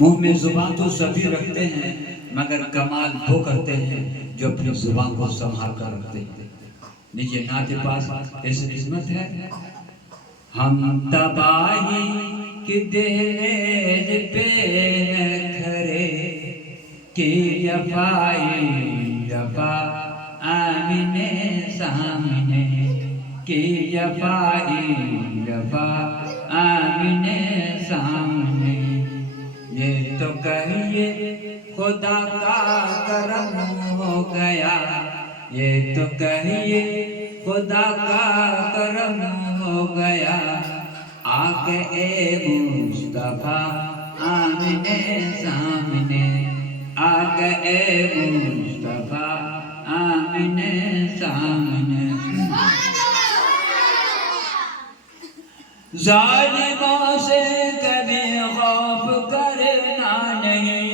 मुंह में जुबान तो सभी रखते हैं, मगर कमाल वो करते हैं जो अपनी जुबान को संभाल कर रखते हैं। नीचे नाथ के पास ऐसी किस्मत है। हम तबाही की दहलीज पे खड़े कि जफाई जफा आमने सामने कि जफाई जफा आमने सामने। ये तो कहिए खुदा का करम हो गया, ये तो कहिए खुदा का करम हो गया। आके ए मुस्तफा आमने सामने, आके ए मुस्तफा आमने सामने। जालिमों से कभी खौफ करना नहीं,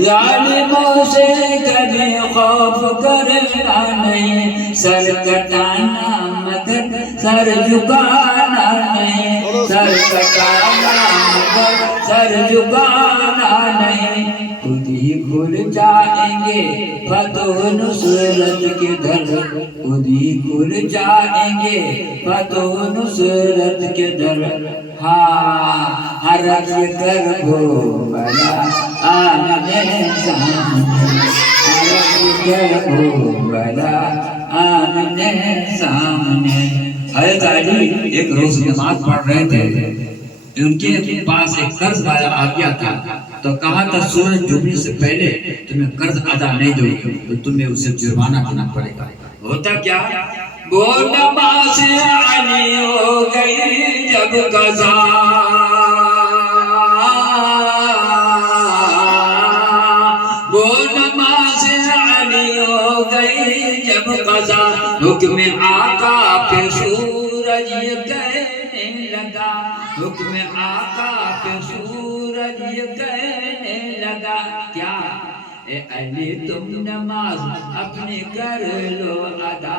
जालिमों से कभी खौफ करना नहीं। सर कटाना मगर सर झुकाना नहीं, सर कटाना मगर सर झुकाना नहीं। खुद ही खुल जाएंगे फतह नुसरत के दर, खुद ही खुल जाएंगे फतह नुसरत के दर। हाँ हरज कर वो बड़ा आमने सामने, हरज कर वो बड़ा आमने सामने। हज़रत अली एक रोज नमाज पढ़ रहे थे, उनके पास एक कर्ज वाला आ गया था, तो कहा था सूरज डूबने से पहले तुम्हें कर्ज अदा नहीं दोगे तो तुम्हें उसे जुर्माना देना पड़ेगा। होता क्या, वो नमाज अली हो गई जब कज़ा, वो नमाज अली हो गई जब कज़ा। हुक्म आका पे सूरज ये कहने लगा, हुक्म आका पे सूरज ये कहने लगा। क्या ए अली तुम नमाज अपनी कर लो अदा,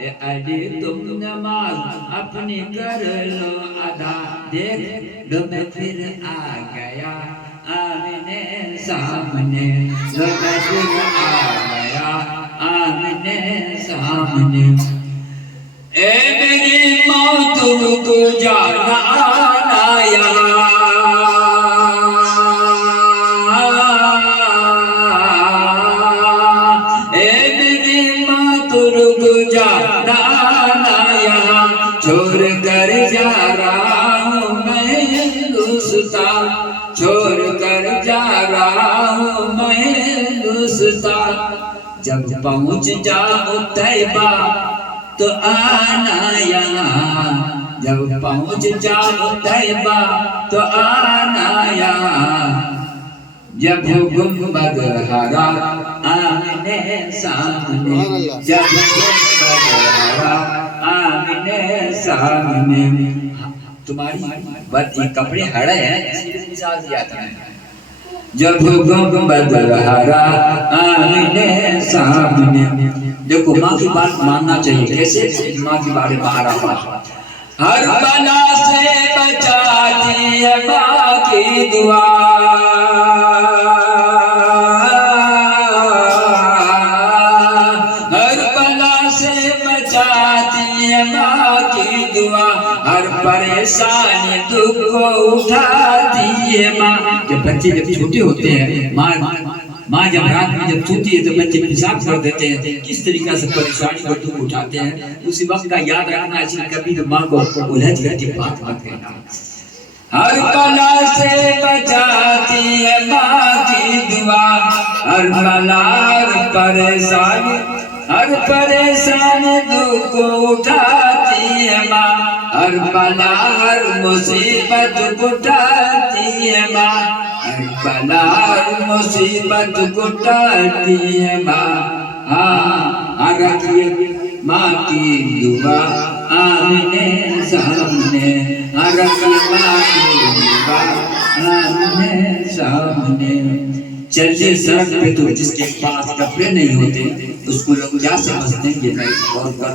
ए अली तुम नमाज अपनी कर लो अदा। देख लो मैं फिर आ गया आमने सामने, लो मैं फिर आ गया आमने सामने। ए मेरी मौत रुक जाना आना यहाँ, ए मेरी मौत रुक जाना आना यहाँ। छोड़ कर जा रहा हूँ मैं हिंदुस्तान, छोड़ कर जा रहा हूँ मैं हिंदुस्तान। जब पहुँच जाऊँ तैबा तो आना यहाँ, जब पहुँच जाओ तैबा तो आना यहाँ। जब गुंबद हरा आमने सामने, जब गुंबद हरा आमने सामने। तुम्हारी बस ये कपड़े हरे हैं इसलिए मिसाल दिया था। जब गुंबद हरा आमने सामने। देखो माँ की बात मानना चाहिए, कैसे माँ की बात महारा बात। हर बला से बचाती है माँ की दुआ, हर बला से बचाती है माँ की दुआ। हर परेशानी दुख को उठाती है माँ। जब बच्चे जब छोटे होते हैं, माँ जब रात में जब सोती है तो बच्चे पेशाब कर देते हैं, किस तरीका से परेशानी को दुख उठाते हैं, उसी वक्त का याद रखना चाहिए। कभी तो माँ को उलझ करके बात मत कहना। हर बला से बचाती है माँ की दुआ, हर बला हर परेशानी दुख को उठाती है माँ। हर बला हर मुसीबत उठाती है माँ, बला मुसीबत कुटाती है माँ। हाँ रखिए माँ की दुआ आमने सामने, रखिए माँ की दुआ आमने सामने। चलिए सड़क पे तो जिसके पास कपड़े नहीं होते उसको लोग क्या समझते हैं, ये मैं गौर कर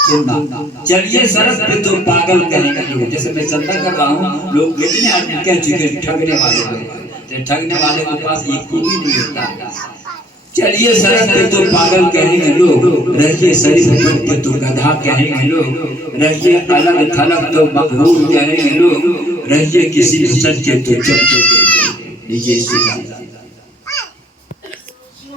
सुनना। चलिए सड़क पे तो पागल कहेंगे लोग, जैसे मैं चंदा कर रहा हूँ, लोग कितने आदमी कह चुके ठगने वाले लोग, ठगने वाले के पास एक को भी नहीं होता। चलिए सड़क पे तो पागल कहेंगे लोग, रहिए शरीफ बन के तो गधा कहेंगे लोग, रहिए अलग थलग तो मखरूर कहेंगे लोग, रहिए किसी सच के तो चल लीजिए।